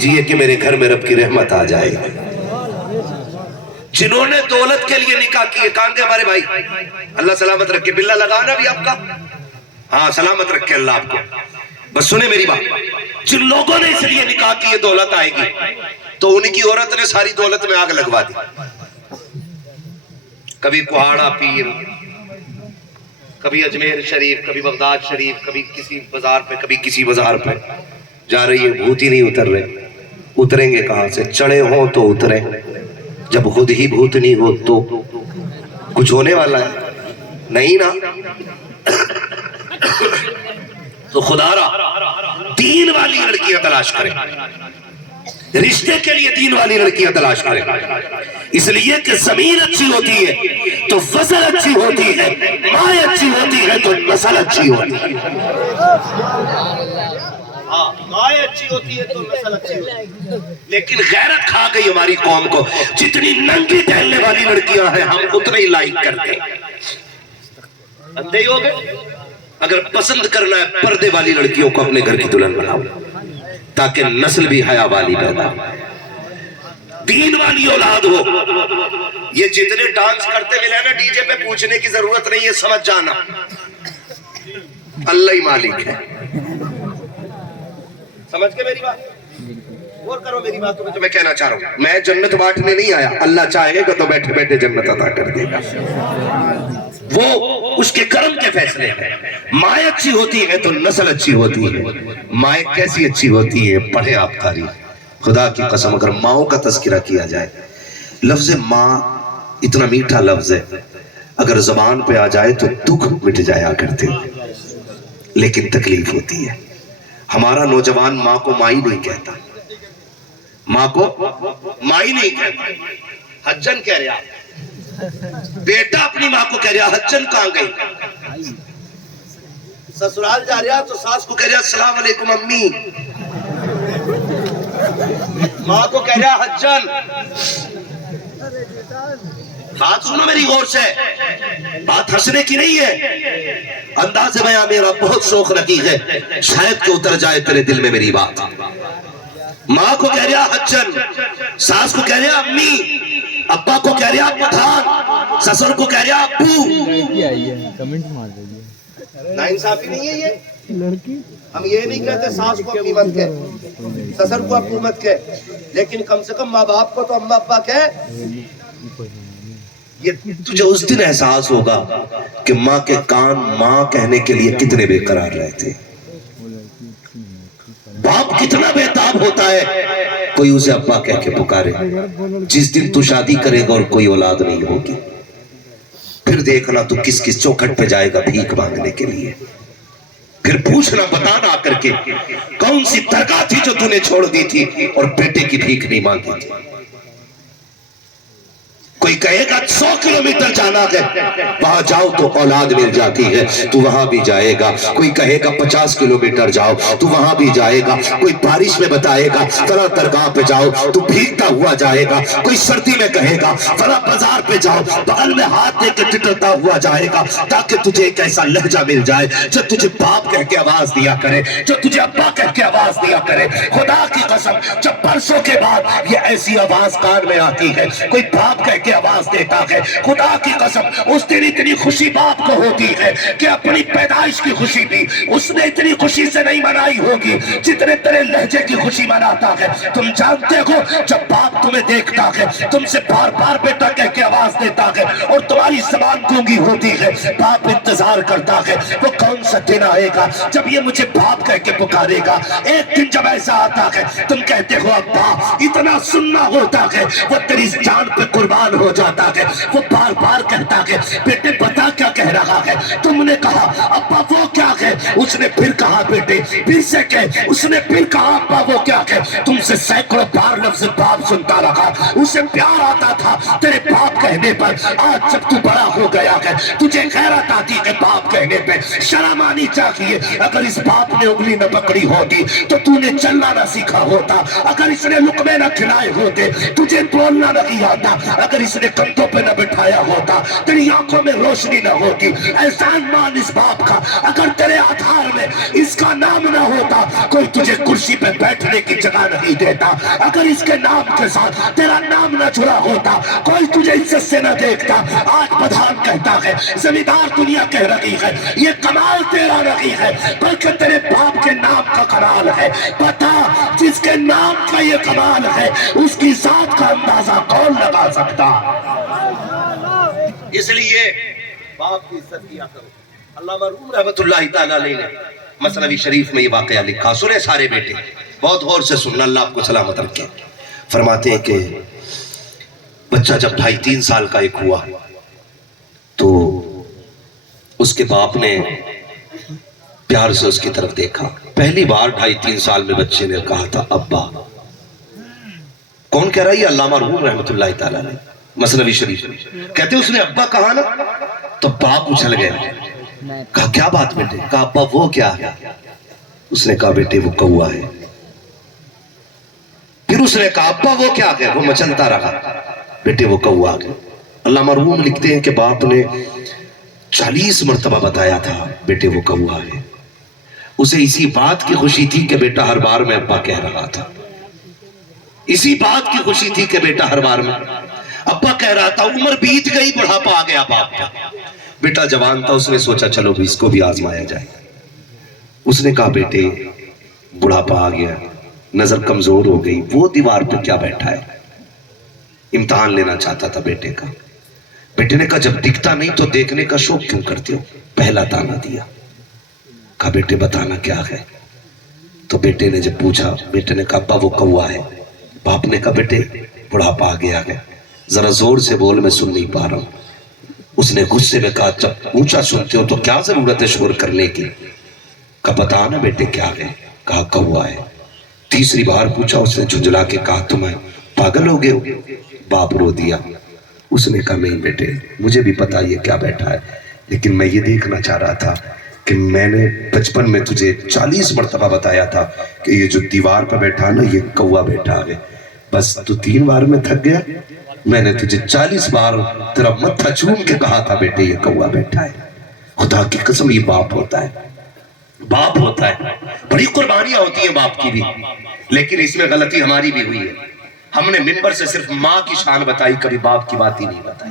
کیجئے کہ میرے گھر میں رب کی رحمت آ جائے. جنہوں نے دولت کے لیے نکاح کیے کہاں گے ہمارے بھائی؟ اللہ سلامت رکھے. بلہ لگانا بھی آپ کا؟ ہاں سلامت رکھے اللہ آپ کو. بس سنیں میری بات، جن لوگوں نے اس لیے نکاح کیے دولت آئے گی، تو ان کی عورت نے ساری دولت میں آگ لگوا دی. کبھی کوہاڑا پیر، کبھی اجمیر شریف، کبھی بغداد شریف، کبھی کسی بازار پہ، کبھی کسی بازار پہ جا رہی ہے. بھوت ہی نہیں اتر رہے. اتریں گے کہاں سے؟ چڑھے ہوں تو اتریں. جب خود ہی بھوت نہیں ہو تو کچھ ہونے والا ہے نہیں نا. تو خدا را دین والی لڑکیاں تلاش کریں، رشتے کے لیے دین والی لڑکیاں تلاش کریں. اس لیے کہ زمین اچھی ہوتی ہے تو فصل اچھی ہوتی ہے، مائیں اچھی ہوتی ہے تو نسل اچھی ہوتی ہے. مائیں اچھی ہوتی ہے تو نسل اچھی ہوتی ہے. لیکن غیرت کھا گئی ہماری قوم کو. جتنی ننگی ٹہلنے والی لڑکیاں ہیں ہم اتنا ہی لائک کرتے ہیں. اندھے ہی ہو گئے. اگر پسند کرنا ہے پردے والی لڑکیوں کو اپنے گھر کی دلہن بناؤ تاکہ نسل بھی حیا والی پیدا ہو، دین والی اولاد ہو. یہ جتنے ڈانس کرتے ملے نا ڈی جے پہ، پوچھنے کی ضرورت نہیں ہے، سمجھ جانا اللہ ہی مالک ہے. سمجھ کے میری بات غور کرو. میری بات تو میں کہنا چاہ رہا ہوں، میں جنت بانٹنے نہیں آیا. اللہ چاہے گا تو بیٹھے بیٹھے جنت عطا کر دے گا. وہ اس کے کرم کے فیصلے ہیں. مائیں اچھی ہوتی ہے تو نسل اچھی ہوتی ہے. مائیں کیسی اچھی ہوتی ہے؟ پڑھیں آپ تاریخ. خدا کی قسم اگر ماؤں کا تذکرہ کیا جائے، لفظ ماں اتنا میٹھا لفظ ہے، اگر زبان پہ آ جائے تو دکھ مٹ جایا کرتے، لیکن تکلیف ہوتی ہے. ہمارا نوجوان ماں کو مائی نہیں کہتا، ماں کو مائی نہیں کہتا، حجن کہہ رہا. بیٹا اپنی ماں کو کہہ رہا حجن کہاں گئی. سسرال جا رہا تو ساس کو کہہ رہا السلام علیکم امی. ماں کو کہہ رہا حجن. بات سنو میری غور سے، بات ہنسنے کی نہیں ہے. انداز بیان میرا بہت شوق رکھی ہے، شاید کہ اتر جائے تیرے دل میں میری بات. ماں کو کہہ رہا حجن، ساس کو کہہ رہا امی، ابا کو کہہ رہا پٹھان، سسر کو کہہ رہا ابو. ناانصافی نہیں ہے یہ؟ لڑکی ہم یہ نہیں کہتے ساس کو امی مت کہہ، سسر کو ابو مت کہہ، لیکن کم سے کم ماں باپ کو تو اما ابا کہہ. یہ تجھے اس دن احساس ہوگا کہ ماں کے کان ماں کہنے کے لیے کتنے بے قرار رہتے. باپ کتنا بے تاب ہوتا ہے کوئی اسے ابا کہہ کے پکارے. جس دن تو شادی کرے گا اور کوئی اولاد نہیں ہوگی، پھر دیکھنا تو کس کس چوکھٹ پہ جائے گا بھیک مانگنے کے لیے. پھر پوچھنا بتانا آ کر کے کون سی درگاہ تھی جو تو نے چھوڑ دی تھی اور بیٹے کی بھیک نہیں مانگی تھی. کوئی کہے گا 100 کلومیٹر جانا ہے، وہاں جاؤ تو اولاد مل جاتی ہے، تو وہاں بھی جائے گا. کوئی کہے گا 50 کلومیٹر جاؤ تو وہاں بھی جائے گا. کوئی بارش میں بتائے گا فلاں درگاہ پہ جاؤ تو بھیگتا ہوا جائے گا. کوئی سردی میں کہے گا فلاں بازار پہ جاؤ، بغل میں ہاتھ دے کے ٹٹرتا ہوا جائے گا تاکہ تجھے ایک ایسا لہجہ مل جائے جو تجھے باپ کہہ کے آواز دیا کرے، جو تجھے ابا کہہ کے آواز دیا کرے. خدا کی قسم جب برسوں کے بعد یہ ایسی آواز کان میں آتی ہے، کوئی باپ کہہ کے آواز دیتا ہے، خدا کی قسم اس دن اتنی خوشی باپ کو ہوتی ہے کہ اپنی پیدائش کی خوشی بھی اس نے اتنی خوشی سے نہیں منائی ہوگی جتنے تیرے لہجے کی خوشی مناتا ہے. تم جانتے ہو جب باپ تمہیں دیکھتا ہے، تم سے بار بار بیٹا کہہ کے آواز دیتا ہے اور تمہاری زبان گونگی ہوتی ہے، باپ انتظار کرتا ہے وہ کون سا دن آئے گا جب یہ مجھے باپ کہہ کے پکارے گا. ایک دن جب ایسا آتا ہے تم کہتے ہو ابا، اتنا سننا ہوتا ہے وہ تیری جان پہ قربان ہو جاتا ہے. وہ بار بار کہتا ہے بیٹے بتا کیا کہہ رہا ہے. تم نے کہا ابا وہ کیا ہے، اس نے پھر کہا بیٹے پھر سے کہہ، اس نے پھر کہا ابا وہ کیا ہے. تم سے سینکڑوں بار لفظ باپ سنتا رہا، اسے پیار آتا تھا تیرے باپ बाप कहने पर, आज जब तू बड़ा हो गया है तुझे गैरत आती है बाप कहने पे, शर्म आनी चाहिए। अगर इस बाप ने उंगली न पकड़ी होती तो तूने चलना न सीखा होता, अगर इसने लुकमे न खिलाए होते तुझे बोलना नहीं आता, अगर इसने कंधों पे न बिठाया होता तेरी आंखों में रोशनी न होती। एहसान मान इस बाप का, अगर तेरे आधार में इसका नाम न होता कोई तुझे कुर्सी पे बैठने की जगह नहीं देता, अगर इसके नाम के साथ तेरा नाम न जुड़ा होता कोई तुझे इज्जत से न देखता। आज प्रधान कहता है, जमींदार दुनिया कह रही है ये कमाल तेरा नहीं है बल्कि तेरे बाप के नाम का कमाल है। पता जिसके नाम का ये कमाल है उसकी जात का अंदाजा कौन लगा सकता। इसलिए बाप की इज्जत किया करो। अल्लामा मरहूम रहमतुल्लाह तआला अलैह ने मसनवी शरीफ में ये वाकया लिखा, सुने सारे बेटे, बहुत गौर से सुनना, अल्लाह आपको सलामत रखे। फरमाते हैं कि बच्चा जब 2.5-3 साल का एक हुआ तो उसके बाप ने प्यार से उसकी तरफ देखा। पहली बार 2.5-3 साल में बच्चे ने कहा था अब्बा। कौन कह रहा है? अल्लामा मरहूम रहमतुल्लाह तआला अलैह, मसनवी शरीफ। कहते उसने अब्बा कहा ना तो बाप उछल गया। कहा क्या बात बेटे? कहा अब्बा वो क्या है? उसने कहा बेटे वो कौवा है। फिर उसने कहा अब्बा वो क्या है? वो मचलता रहा। बेटे वो कौवा है। अल्लाह मरहूम लिखते हैं कि बाप ने 40 मरतबा बताया था बेटे वो कौवा है। उसे इसी बात की खुशी थी कि बेटा हर बार में अब्बा कह रहा था, इसी बात की खुशी थी कि बेटा हर बार में अब्बा कह रहा था। उम्र बीत गई, बुढ़ापा आ गया बाप का, बेटा जवान था, उसने सोचा चलो भी इसको भी आजमाया जाए। उसने कहा बेटे बुढ़ापा आ गया, नजर कमजोर हो गई, वो दीवार पे क्या बैठा है? इम्तिहान लेना चाहता था बेटे का। बेटे ने कहा जब दिखता नहीं तो देखने का शौक क्यों करते हो? पहला ताना दिया। कहा बेटे बताना क्या है? तो बेटे ने जब पूछा, बेटे ने कहा अब्बा वो कौवा है। बाप ने कहा बेटे बुढ़ापा आ गया है, जरा जोर से बोल, मैं सुन नहीं पा रहा हूं। उसने गुस्से में कहा जब ऊंचा सुनते हो तो क्या जरूरत है शोर करने की? कहा बता ना बेटे क्या है? कहा कौवा है। तीसरी बार पूछा, उसने झुंझला के कहा तुम पागल हो गए हो? बाप रो दिया। उसने कहा नहीं बेटे मुझे भी पता ये क्या बैठा है, लेकिन मैं ये देखना चाह रहा था कि मैंने बचपन में तुझे 40 मरतबा बताया था कि ये जो दीवार पर बैठा है ना ये कौवा बैठा है, बस तू 3 बार में थक गया। मैंने तुझे 40 बार तेरा मत्था चूम के कहा था बेटे ये कौवा बैठा है। खुदा की कसम ये बाप होता है, बाप होता है। बड़ी कुर्बानियां होती हैं बाप की भी, लेकिन इसमें गलती हमारी भी हुई है। हमने मिंबर से सिर्फ माँ की शान बताई, कभी बाप की बात ही नहीं बताई।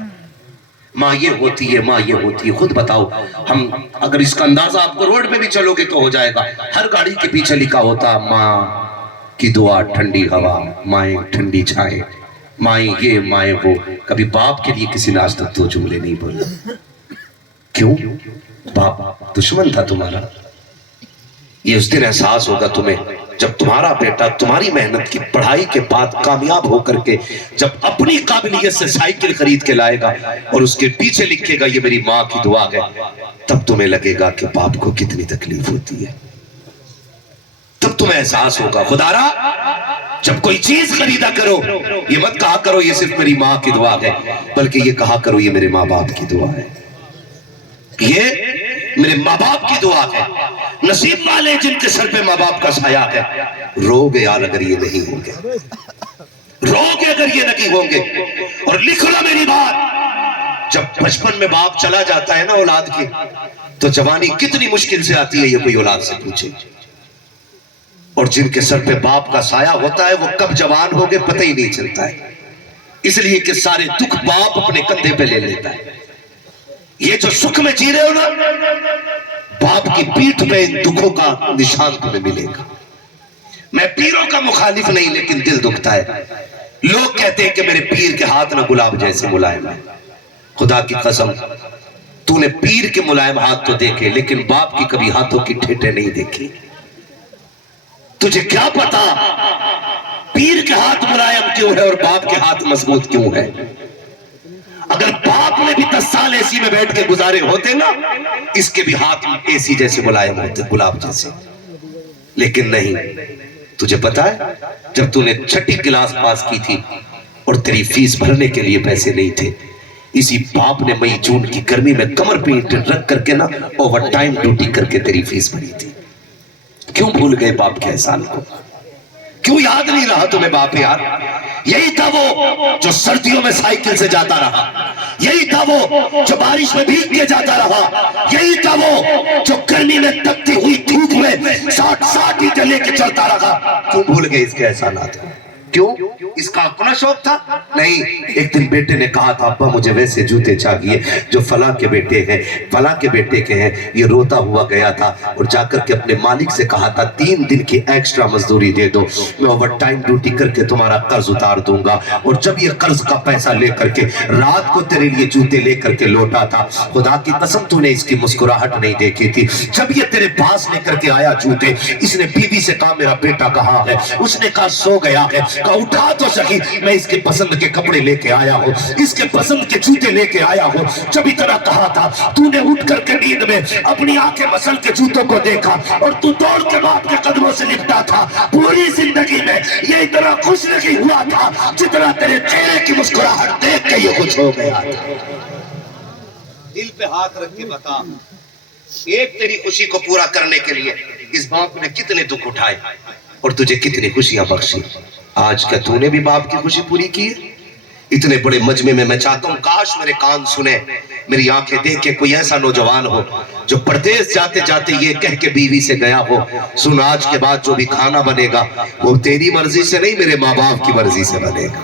माँ ये होती है, माँ ये होती है। खुद बताओ, हम अगर इसका अंदाजा आपको रोड पे भी चलोगे तो हो जाएगा। हर गाड़ी के पीछे लिखा होता माँ की दुआ, ठंडी हवा, माए ठंडी छाए, माए ये माए वो। कभी बाप के लिए किसी ने आज तक 2 जुमले नहीं बोले। क्यों? बाप दुश्मन था तुम्हारा। ये उस दिन एहसास होगा तुम्हें जब तुम्हारा बेटा तुम्हारी मेहनत की पढ़ाई के बाद कामयाब होकर के जब अपनी काबिलियत से साइकिल खरीद के लाएगा और उसके पीछे लिखेगा ये मेरी माँ की दुआ है, तब तुम्हें लगेगा कि बाप को कितनी तकलीफ होती है। तब तुम्हें एहसास होगा। खुदारा जब कोई चीज खरीदा करो ये मत कहा करो ये सिर्फ मेरी माँ की दुआ है, बल्कि ये कहा करो ये मेरे माँ बाप की दुआ है, ये मेरे माँ बाप की दुआ है। नसीब वाले जिनके सर पे माँ बाप का साया है। रोगे यार अगर ये नहीं होंगे, रोगे अगर ये नहीं होंगे। और लिख लो मेरी बात, जब बचपन में बाप चला जाता है ना औलाद की, तो जवानी कितनी मुश्किल से आती है ये कोई औलाद से पूछे। और जिनके सर पे बाप का साया होता है वो कब जवान हो गए पता ही नहीं चलता है, इसलिए कि सारे दुख बाप अपने कंधे पे ले लेता है। ये जो सुख में जी रहे हो ना, बाप की पीठ पे इन दुखों का निशान तुम्हें मिलेगा। मैं पीरों का मुखालिफ नहीं, लेकिन दिल दुखता है। लोग कहते हैं कि मेरे पीर के हाथ ना गुलाब जैसे मुलायम है। खुदा की कसम, तूने पीर के मुलायम हाथ तो देखे, लेकिन बाप की कभी हाथों की ठेठे नहीं देखी। तुझे क्या पता पीर के हाथ मुलायम क्यों है और बाप के हाथ मजबूत क्यों है। अगर बाप ने भी 10 साल एसी में बैठ के गुजारे होते ना, इसके भी हाथ एसी जैसे मुलायम होते, गुलाब जैसे। लेकिन नहीं, तुझे पता है जब तूने 6ठी क्लास पास की थी और तेरी फीस भरने के लिए पैसे नहीं थे, इसी बाप ने मई जून की गर्मी में कमर पे ईंटें रख करके ना ओवर टाइम ड्यूटी करके तेरी फीस भरी थी। क्यों भूल गए बाप के एहसान को? क्यों याद नहीं रहा तुम्हें बाप यार? यही था वो जो सर्दियों में साइकिल से जाता रहा, यही था वो जो बारिश में भीग के जाता रहा, यही था वो जो गर्मी में तपती हुई धूप में 60 ईंटें लेके चलता रहा। क्यों भूल गए इसके एहसानात? क्यों? इसका अपना शौक था? नहीं। एक दिन बेटे ने कहा था अब्बा मुझे वैसे जूते चाहिए जो फला के बेटे हैं, फला के बेटे के हैं। ये रोता हुआ गया था और जाकर के अपने मालिक से कहा था 3 दिन की एक्स्ट्रा मजदूरी दे दो, मैं ओवर टाइम ड्यूटी करके तुम्हारा कर्ज उतार दूंगा। और जब ये कर्ज का पैसा लेकर के रात को तेरे लिए जूते लेकर के लौटा था, खुदा की कसम तूने इसकी मुस्कुराहट नहीं देखी थी। जब ये तेरे पास लेकर के आया जूते, इसने बीवी से कहा मेरा बेटा कहाँ है? उसने कहा सो गया है। कहा उठा तो सही, मैं इसके पसंद के कपड़े लेके आया हूँ, इसके पसंद के जूते लेके आया हूँ। जब इतना कहा था, तूने उठ करके नींद में अपनी आंखें मसल के जूतों को देखा और तू दौड़ के बाप के कदमों से लिपटा था। पूरी जिंदगी में ये इतना खुश नहीं हुआ था जितना तेरे चेहरे की मुस्कुराहट देख के ये कुछ हो गया था। दिल पे हाथ रख के बता, एक तेरी खुशी को पूरा करने के लिए इस बाप ने कितने दुख उठाए और तुझे कितनी खुशियां बख्शी। आज क्या तूने भी बाप की खुशी पूरी की है? इतने बड़े मजमे में मैं चाहता हूं काश मेरे कान सुने, मेरी आंखें देख के कोई ऐसा नौजवान हो जो परदेश जाते जाते ये कह के बीवी से गया हो, सुन आज के बाद जो भी खाना बनेगा वो तेरी मर्जी से नहीं मेरे माँ बाप की मर्जी से बनेगा।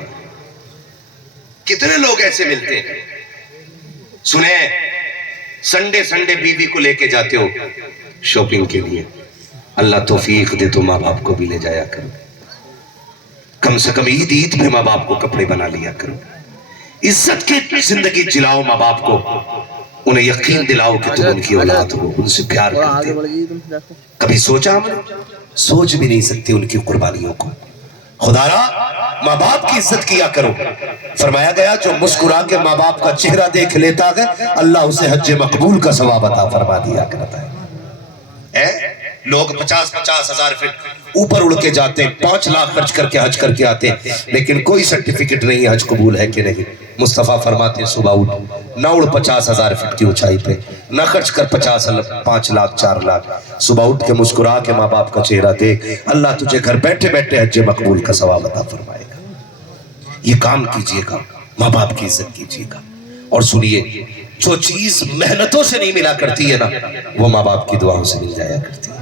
कितने लोग ऐसे मिलते हैं? सुने, संडे संडे बीवी को लेके जाते हो शॉपिंग के लिए, अल्लाह तौफीक दे तो माँ बाप को भी ले जाया करो। कम से कम ईद ईद पे माँ बाप को कपड़े बना लिया करो। इज्जत की जिंदगी जिलाओ माँ बाप को, उन्हें यकीन दिलाओ कि तुम उनकी औलाद हो, उनसे प्यार करते हो। कभी सोचा हमने? सोच भी नहीं सकते उनकी कुर्बानियों को। खुदारा माँ बाप की इज्जत किया करो। फरमाया गया जो मुस्कुरा के माँ बाप का चेहरा देख लेता है अल्लाह उसे हज मकबूल का सवाब अता फरमा दिया करता है। लोग 50-50 हजार फीट ऊपर उड़ के जाते हैं, 5 लाख खर्च करके हज करके आते हैं, लेकिन कोई सर्टिफिकेट नहीं हज कबूल है कि नहीं। मुस्तफा फरमाते हैं सुबह उठ न उड़ 50,000 फीट की ऊंचाई पे, न खर्च कर 5 लाख 4 लाख, सुबह उठ के मुस्कुरा के माँ बाप का चेहरा देख, अल्लाह तुझे घर बैठे बैठे हज मकबूल का सवाब अता फरमाएगा। ये काम कीजिएगा, माँ बाप की इज्जत कीजिएगा। और सुनिए, जो चीज मेहनतों से नहीं मिला करती है ना, वो माँ बाप की दुआओं से मिल जाया करती है।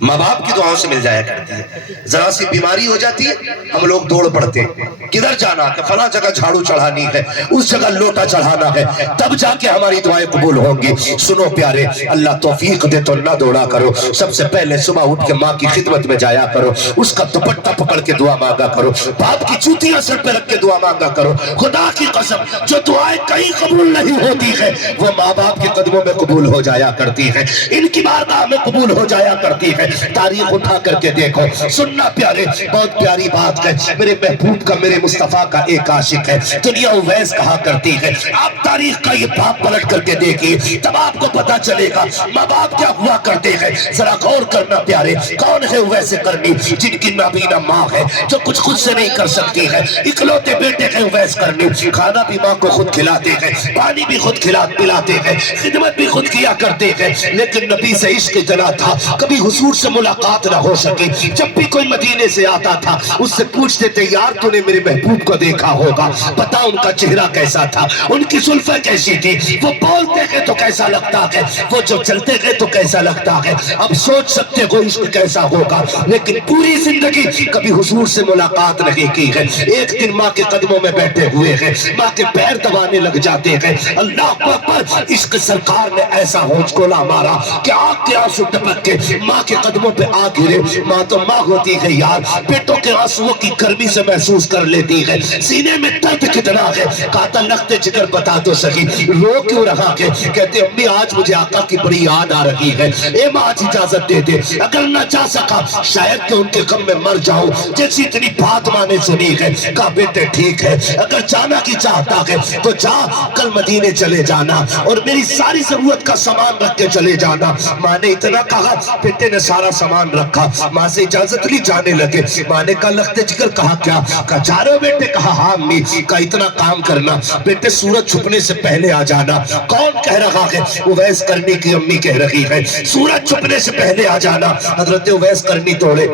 माँ बाप की दुआओं से मिल जाया करती है। जरा सी बीमारी हो जाती है, हम लोग दौड़ पड़ते हैं, किधर जाना है? फला जगह झाड़ू चढ़ानी है, उस जगह लोटा चढ़ाना है, तब जाके हमारी दुआएं कबूल होंगी। सुनो प्यारे, अल्लाह तौफीक दे तो ना दौड़ा करो। सबसे पहले सुबह उठ के माँ की खिदमत में जाया करो, उसका दुपट्टा पकड़ के दुआ मांगा करो, बाप की जूतियां सर पे रख के दुआ मांगा करो। खुदा की कसम, जो दुआएं कहीं कबूल नहीं होती है वो माँ बाप के कदमों में कबूल हो जाया करती है, इनकी बारगाह में कबूल हो जाया करती है। तारीख उठा करके देखो। सुनना प्यारे, बहुत प्यारी बात है। मेरे महबूब का, मेरे मुस्तफा का एक आशिक है, दुनिया उवैस कहा करती है। आप तारीख का ये बाप पलट करके देखिए, तब आपको पता चलेगा माँ बाप क्या हुआ करते हैं। जरा गौर करना प्यारे, कौन है उवैस करनी? जिनकी नाबीना माँ है, जो कुछ खुद से नहीं कर सकती है, इकलौते बेटे हैं उवैस करनी। खाना भी माँ को खुद खिलाते हैं, पानी भी खुद पिलाते हैं, खिदमत भी खुद किया करते हैं। लेकिन नबी से इश्क जना था, कभी हुजूर से मुलाकात ना हो सकी। जब भी कोई मदीने से आता था उससे पूछते थे यार तूने मेरे महबूब को देखा होगा, बता उनका चेहरा कैसा था, उनकी जुल्फें कैसी थी, वो बोलते हैं तो कैसा लगता है, वो जो चलते हैं तो कैसा लगता है। अब सोच सकते हो इश्क कैसा होगा। लेकिन पूरी जिंदगी कभी हुजूर से मुलाकात नहीं की है। एक दिन माँ के कदमों में बैठे हुए हैं, माँ के पैर दबाने लग जाते हैं। अल्लाह अकबर, इश्क सरकार ने ऐसा होंचकोला मारा कि आग के आंसू टपक के माँ के कदमों पे आ गिरे। माँ तो माँ होती है यार, बेटों के आंसुओं की गर्मी से महसूस कर लेती है, सीने में दर्द कितना है। काता लगते जिगर बता तो सही, रो क्यों रहा है? कहते अम्मी आज मुझे आका की बड़ी याद आ रही है, ए माँ आज इजाजत दे दे, अगर न जा सका शायद कि उनके गम में मर जाऊं। जैसी इतनी बात माँ ने सुनी है, कहा बेटे ठीक है, अगर जाना की चाहता है तो जा, कल मदीने चले जाना और मेरी सारी जरूरत का सामान रख के चले जाना। माँ ने इतना कहा, बेटे ने सारा सामान रखा, माँ से इजाजत ली, जाने लगे। माँ ने कहा लखते जिगर, कहा क्या? कहा जा रहे हो बेटे? कहा हाँ अम्मी। का इतना काम करना बेटे, सूरज छुपने से पहले आ जाना। कौन कह रहा है? उवैस करनी की अम्मी कह रही है, सूरज छुपने से पहले आ जाना। हजरत उवैस करनी दौड़े,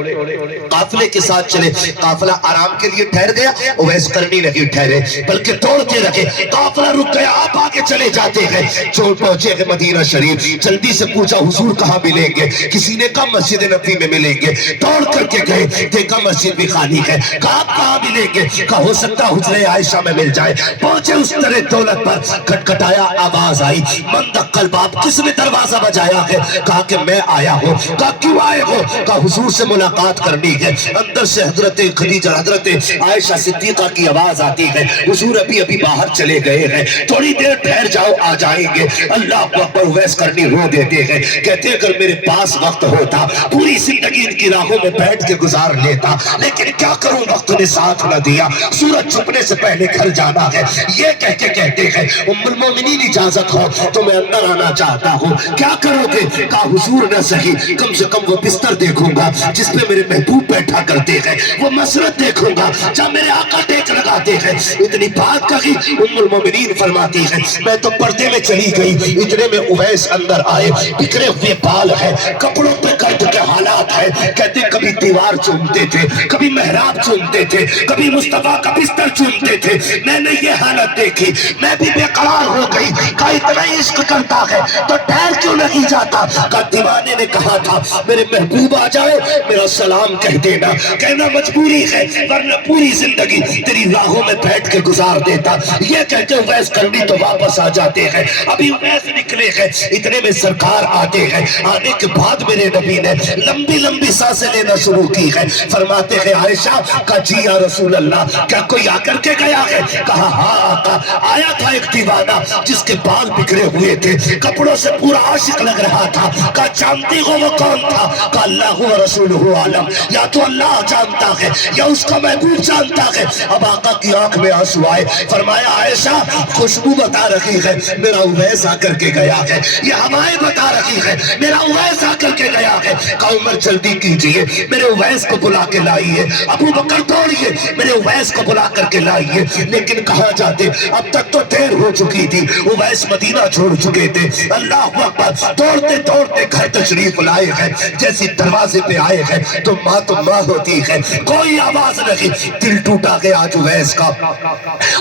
काफिले के साथ चले। काफिला आराम के लिए ठहर गया, उवैस करनी नहीं ठहरे, बल्कि दौड़ते रहे। काफिला रुक गया, आप आगे चले जाते हैं। चोर पहुंचे हैं मदीना शरीफ, जल्दी से पूछा हुजूर कहाँ मिलेंगे? किसी ने कहा मस्जिद नबी में मिलेंगे। दौड़ करके गए, देखा मस्जिद भी खाली है। कहा कहाँ मिलेंगे? कहा हो सकता हुजरे आयशा में मिल जाए। पहुंचे उस तरह दौलत पर, खटखटाया, आवाज आई, मन दक्कल बाप, किसने दरवाजा बजाया है? कहा कि मैं आया हूँ। कहा क्यों आए हो? कहा हुजूर से मुलाकात करनी है। अंदर से हजरत खदीजा, हजरत आयशा सिद्दीका की आवाज आती है, हुजूर अभी अभी बाहर चले गए हैं, थोड़ी देर ठहर जाओ, आ जाएंगे। अल्लाह अकबर। उवैस करनी रो देते हैं, कहते अगर मेरे पास वक्त होता पूरी जिंदगी इनकी राहों में बैठ के गुजार लेता, लेकिन क्या करूं, वक्त ने साथ न दिया। सूरज छुपने से पहले घर जाना है। ये कह के कहते हैं उम्मुल मोमिनीन इजाजत हो तो मैं अंदर आना चाहता हूँ। क्या करोगे? कहा हुजूर न सही, कम से कम वो बिस्तर देखूंगा जिसपे मेरे महबूब बैठा करते हैं, वो मसरत देखूंगा जहाँ मेरे आका टेक लगाते हैं। इतनी बात कही, उम्मुल मोमिनीन फरमाती है मैं तो पर्दे में चली गई। इतने में उवैस अंदर आए, बिखरे हुए बाल है, कपड़ों पे गर्द के हालात है। कहते कभी दीवार चूमते थे, कभी मेहराब चूमते थे, कभी मुस्तफा का बिस्तर चूमते थे। मैंने ये हालत देखी, मैं भी बेकरार हो गई। कहा इतना इश्क करता है तो ठहर क्यों नहीं जाता? कहा दीवाने ने कहा था मेरे महबूब आ जाए मेरा सलाम कह देना। कहना मजबूरी है, वरना पूरी जिंदगी तेरी राहों में बैठ के गुजार देता। ये कहते उवैस करनी तो वापस आ जाते हैं। अभी उवैस निकले हैं, इतने में सरकार आते हैं। आने के बाद मेरे नबी ने लंबी लंबी सांसें लेना शुरू की है। फरमाते हैं आयशा का जी या रसूल अल्लाह, क्या कोई आकर के गया है? कहा हाँ आका, आया था एक दीवाना जिसके बाल बिखरे हुए थे, कपड़ों से पूरा आशिक लग रहा था। कहा जानती हो वो कौन था? कहा अल्लाह व रसूलुहु आलम, या तो अल्लाह जानता है या उसका महबूब जानता है। अब आका की आंख में आंसू आए, फरमाया आयशा खुशबू बता रही है मेरा उवैस आकर के गया है, ये हवाएं बता रही है मेरा उवैस आकर के गया है। कहा उमर जल्दी कीजिए, मेरे उवैस को बुला के लाइए। अबू बकर दौड़िए, मेरे उवैस को बुला करके लाइए। लेकिन कहाँ जाते, अब तक तो देर हो चुकी थी, उवैस मदीना छोड़ चुके थे। अल्लाह अकबर। दौड़ते दौड़ते घर तशरीफ लाए हैं, जैसे दरवाजे पे आए हैं तो माँ होती है, कोई आवाज नहीं। दिल टूटा गया आज उवैस का।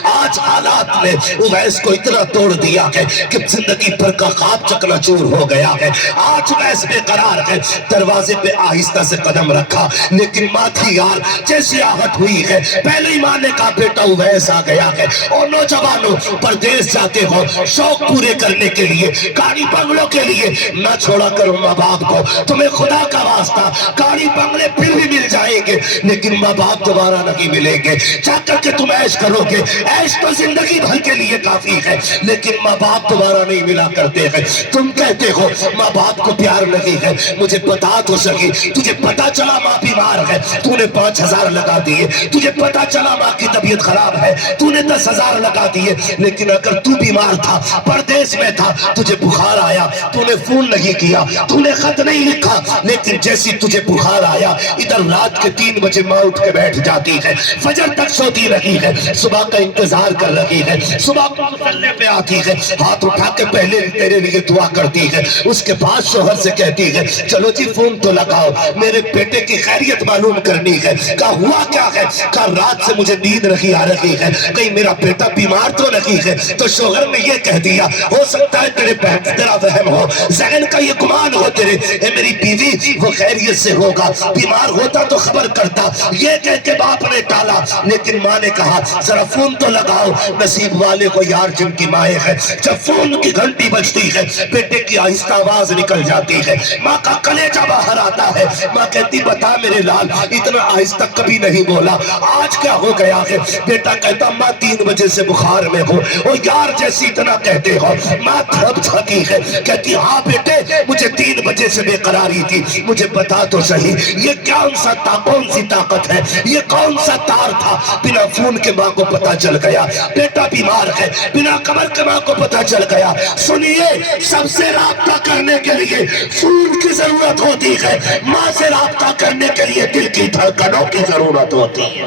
आज हालात ने उवैस को इतना तोड़ दिया है कि जिंदगी भर का ख्वाब चकनाचूर हो गया है। आज उवैस बेकरार है, दरवाजे पे आहिस्ता से कदम रखा, लेकिन माँ थी यार, जैसे आहट हुई है। पहले ही माँ ने कहा बेटा उवैस आ गया है। और नौजवानों, परदेश जाते हो शौक पूरे करने के लिए, गाड़ी बंगलों के लिए, ना छोड़ा करो माँ बाप को। तुम्हें खुदा का वास्ता, गाड़ी बंगले फिर भी मिल जाएंगे, लेकिन माँ बाप दोबारा नहीं मिलेंगे। जाकर के तुम ऐश करोगे, ऐश तो जिंदगी भर के लिए काफी है, लेकिन माँ बाप दोबारा नहीं मिला करते हैं। तुम कहते हो माँ बाप को प्यार नहीं है, मुझे बता तो सही, तुझे पता चला माँ बीमार है, तूने 5,000 लगा दिए। तुझे पता चला माँ की तबीयत खराब है, तूने 10,000 लगा दिए। लेकिन अगर तू बीमार था, परदेश में था, तुझे बुखार आया, तूने फोन नहीं किया, तूने खत नहीं लिखा, लेकिन जैसी तुझे बुखार आया, इधर रात के 3 बजे माँ उठ के बैठ जाती है, फजर तक सोती रही है, सुबह का इंतजार कर रही है, सुबह को मुसल्ले पे आती है, हाथ उठा के पहले तेरे लिए दुआ करती है, उसके बाद शोहर से कहती है चलो जी फोन तो लगाओ, मेरे बेटे की खैरियत मालूम करनी है। कहा हुआ क्या है? कहा रात से मुझे नींद नहीं आ रही है, कहीं मेरा बेटा बीमार तो नहीं है। तो शोहर ने ये कह दिया हो सकता है तेरा वहम हो, जहन का ये गुमान हो तेरे, मेरी बीवी वो खैरियत से होगा, बीमार होता तो खबर करता। ये कह के बाप ने टाला, लेकिन माँ ने कहा जरा फोन तो लगाओ, नसीब वाले को यार जिनकी माए है। जब फोन की घंटी बजती है, बेटे की आहिस्ता आवाज निकल जाती है, माँ का कलेजा बाहर आता है। माँ कहती बता मेरे लाल, इतना आहिस्ता कभी नहीं बोला, आज क्या हो गया है? बेटा कहता माँ 3 बजे से बुखार में हो। ओ यार जैसी इतना कहते हो। माँ थक थकी है, कहती हाँ बेटे मुझे 3 बजे से बेकरारी थी, मुझे बता तो सही ये कौन सी ताकत है, ये कौन सा तार था? बिना फोन के माँ को पता चल गया बेटा बीमार है, बिना खबर के माँ को पता चल गया। सुनिए, सबसे राब्ता करने के लिए फोन की जरूरत ضرورت ہوتی ہے، ماں سے رابطہ کرنے کے لیے دل کی دھڑکنوں کی ضرورت ہوتی ہے۔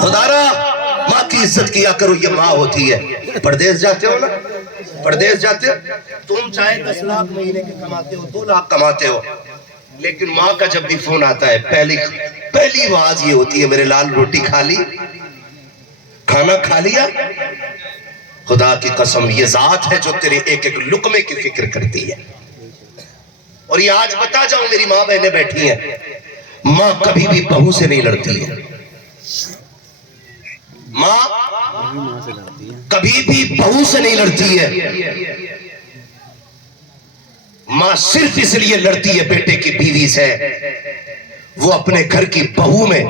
خدارا ماں کی عزت کیا کرو، یہ ماں ہوتی ہے۔ پردیس جاتے ہو نا، پردیس جاتے ہو، تم چاہے 10 لاکھ مہینے کے کماتے ہو، 2 لاکھ کماتے ہو، لیکن ماں کا جب بھی فون آتا ہے پہلی آواز یہ ہوتی ہے، میرے لال روٹی کھا لی، کھانا کھا لیا؟ خدا کی قسم یہ ذات ہے جو تیرے ایک ایک لقمے کی فکر کرتی ہے۔ اور یہ آج بتا جاؤں، میری ماں بہنیں بیٹھی ہیں، ماں کبھی بھی بہو سے نہیں لڑتی ہے، ماں کبھی بھی بہو سے نہیں لڑتی ہے، ماں صرف اس لیے لڑتی ہے بیٹے کی بیوی سے، وہ اپنے گھر کی بہو میں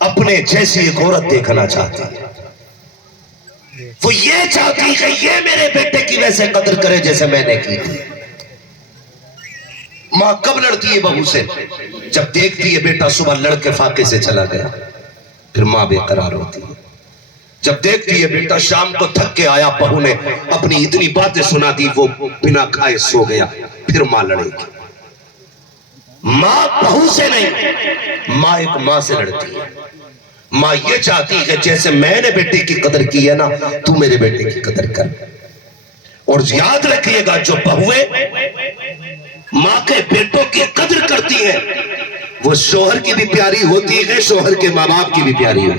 اپنے جیسی ایک عورت دیکھنا چاہتی ہے، وہ یہ چاہتی ہے یہ میرے بیٹے کی ویسے قدر کرے جیسے میں نے کی تھی۔ ماں کب لڑتی ہے بہو سے؟ جب دیکھتی ہے بیٹا صبح لڑ کے فاقے سے چلا گیا، پھر ماں بے قرار ہوتی ہے۔ جب دیکھتی ہے بیٹا شام کو تھک کے آیا، بہو نے اپنی اتنی باتیں سنا دی، وہ بنا کھائے سو گیا، پھر ماں لڑے گی۔ ماں بہو سے نہیں، ماں ایک ماں سے لڑتی ہے۔ ماں یہ چاہتی ہے جیسے میں نے بیٹے کی قدر کی ہے نا، تو میرے بیٹے کی قدر کر۔ اور یاد رکھیے گا جو بہویں ماں کے بیٹوں کی قدر کرتی ہیں، وہ شوہر کی بھی پیاری ہوتی ہے، شوہر کے ماں باپ کی بھی پیاری ہوتی ہے۔